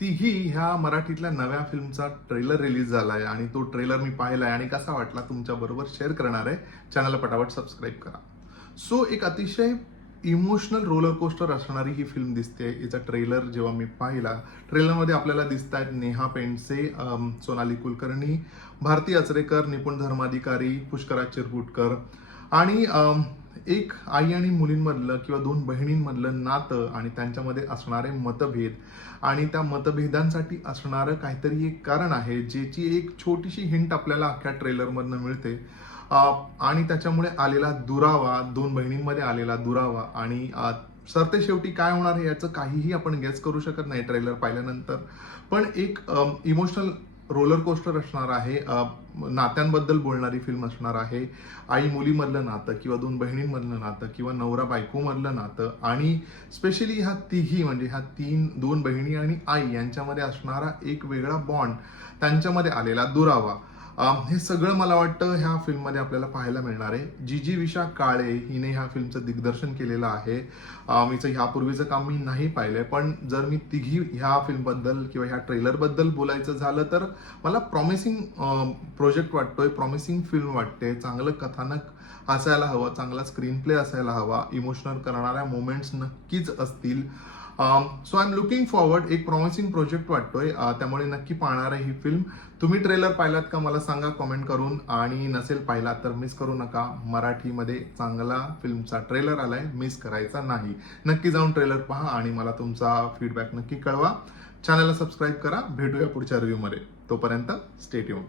तिघी ह्या मराठीतल्या नव्या फिल्मचा ट्रेलर रिलीज झाला आहे आणि तो ट्रेलर मी पाहिलाय आणि कसा वाटला तुमच्याबरोबर शेअर करणार आहे. चॅनलला पटापट सबस्क्राईब करा. सो एक अतिशय इमोशनल रोलर कोस्टर असणारी ही फिल्म दिसते. याचा ट्रेलर जेव्हा मी पाहिला, ट्रेलरमध्ये आपल्याला दिसत आहेत नेहा पेंडसे, सोनाली कुलकर्णी, भारती आचरेकर, निपुण धर्माधिकारी, पुष्कराज चिरगुटकर आणि एक आई आणि मुलींमधलं किंवा दोन बहिणींमधलं नातं आणि त्यांच्यामध्ये असणारे मतभेद आणि त्या मतभेदांसाठी असणारं काहीतरी एक कारण आहे, ज्याची एक छोटीशी हिंट आपल्याला अख्ख्या ट्रेलरमधनं मिळते. आणि त्याच्यामुळे आलेला दुरावा, दोन बहिणींमध्ये आलेला दुरावा आणि सरते शेवटी काय होणार आहे याचं काहीही आपण गेस करू शकत नाही ट्रेलर पाहिल्यानंतर. पण एक इमोशनल रोलर कोस्टर असणार आहे. नात्यांबद्दल बोलणारी फिल्म असणार आहे. आई मुलीमधलं नातं किंवा दोन बहिणींमधलं नातं किंवा नवरा बायकोमधलं नातं आणि स्पेशली ह्या तिघी म्हणजे ह्या दोन बहिणी आणि आई यांच्यामध्ये असणारा एक वेगळा बॉन्ड, त्यांच्यामध्ये आलेला दुरावा, हे सगळं मला वाटतं ह्या फिल्ममध्ये आपल्याला पाहायला मिळणार आहे. जी विशा काळे हिने ह्या फिल्मचं दिग्दर्शन केलेलं आहे. मीचं ह्यापूर्वीचं काम मी नाही पाहिलंय, पण जर मी तिघी ह्या फिल्मबद्दल किंवा ह्या ट्रेलरबद्दल बोलायचं झालं तर मला प्रॉमिसिंग प्रोजेक्ट वाटतोय, प्रॉमिसिंग फिल्म वाटते. चांगलं कथानक असायला हवं, चांगला स्क्रीन प्ले असायला हवा, इमोशनल करणाऱ्या मोमेंट्स नक्कीच असतील. So I am looking forward. एक प्रॉमिसिंग प्रोजेक्ट वाटतोय, त्यामुळे नक्की पाहणार आहे ही फिल्म. तुम्ही ट्रेलर पाहिलात का मला सांगा कमेंट करून, आणि नसेल पाहिला तर मिस करू नका. मराठीमध्ये चांगला फिल्मचा ट्रेलर आलाय, मिस करायचा नाही. नक्की जाऊन ट्रेलर पहा आणि मला तुमचा फीडबॅक नक्की कळवा. चॅनलला सबस्क्राईब करा. भेटूया पुढच्या रिव्ह्यूमध्ये. तोपर्यंत स्टे ट्यून.